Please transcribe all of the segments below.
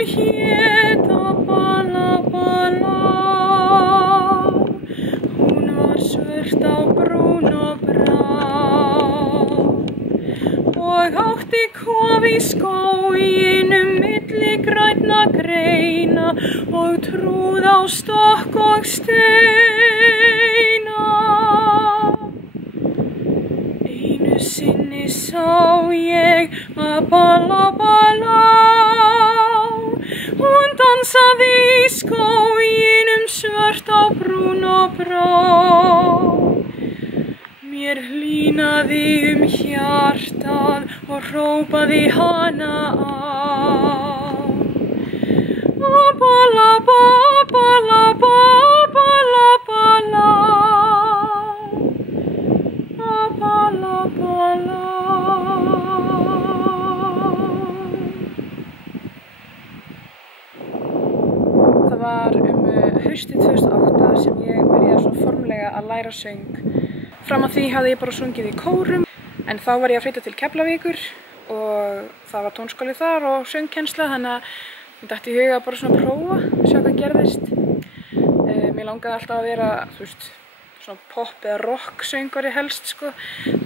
Hún hét Apalapala. Hún var svört á brún og brá og átti kof í skóginum milli grænna greina og trúð á stokk og steina. Einu sinni sá ég Apalapala. Hún dansaði í skóginum svört á brún og brá. Mér hlýnaði hjartað og hrópaði hana á. Apalapa, apalapa, apalapala. Apalapala. Það var haustið 2008 sem ég byrjaði svona formlega að læra söng. Fram að því hafði ég bara sungið í kórum, en þá var ég að flytja til Keflavíkur og það var tónskóli þar og söngkennsla, þannig að mér datt í huga bara svona að prófa, sjá hvað gerðist. Mér langaði alltaf að vera, þú veist, svona pop eða rock söngvari helst, sko.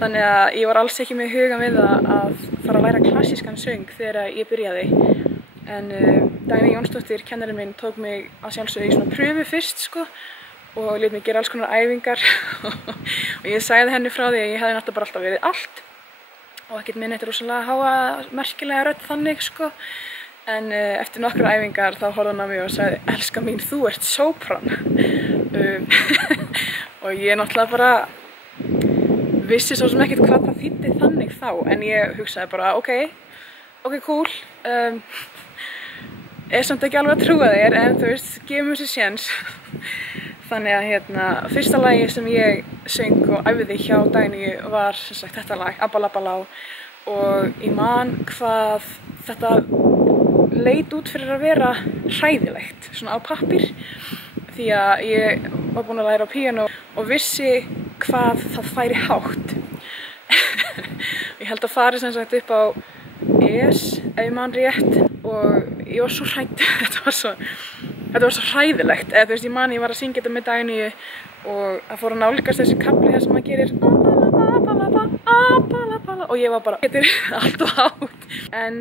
Þannig að ég var alls ekki með huga við að fara að læra klassískan söng þegar ég byrjaði. En Dagný Jónsdóttir, kennarinn minn, tók mig að sjálfsögðu í svona pröfu fyrst, sko, og lét mig gera alls konar æfingar og ég sagði henni frá því að ég hefði náttúrulega bara alltaf verið allt og ekkert með neitt rosalega háa merkilega rödd þannig, sko. En eftir nokkrar æfingar þá horfði hún á mig og sagði: "Elska mín, þú ert sópran." Og ég náttúrulega bara vissi svo sem ekkert hvað það þýddi þannig þá, en ég hugsaði bara ok, cool. Er samt ekki alveg að trúa þér, en þú veist, gefum þessi séns. Þannig að fyrsta lagi sem ég söng og æfði hjá Dagný var sem sagt þetta lag, Apalapala, og ég man hvað þetta leit út fyrir að vera hræðilegt, svona á pappír, því að ég var búin að læra á píanó og vissi hvað það færi hátt. Ég held að fari sem sagt upp á Es, ef ég man rétt, og ég var svo hrædd, þetta var svo hræðilegt. Eða þú veist, ég man ég var að syngja þetta með Dagný og það fór að nálgast þessi kafli þar sem maður gerir Apalapa, apalapala, og ég var bara, þetta er allt og hátt. En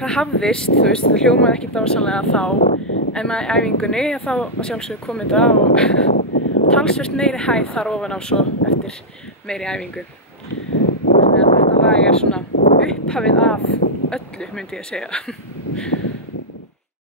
það hafðist, þú veist, það hljómaði ekki dásamlega þá, en með æfingunni þá var sjálfsögðu komið þetta og talsvert meiri hæð þar ofan á svo eftir meiri æfingu. Þannig að þetta lag er svona upphafið af öllu, myndi ég segja.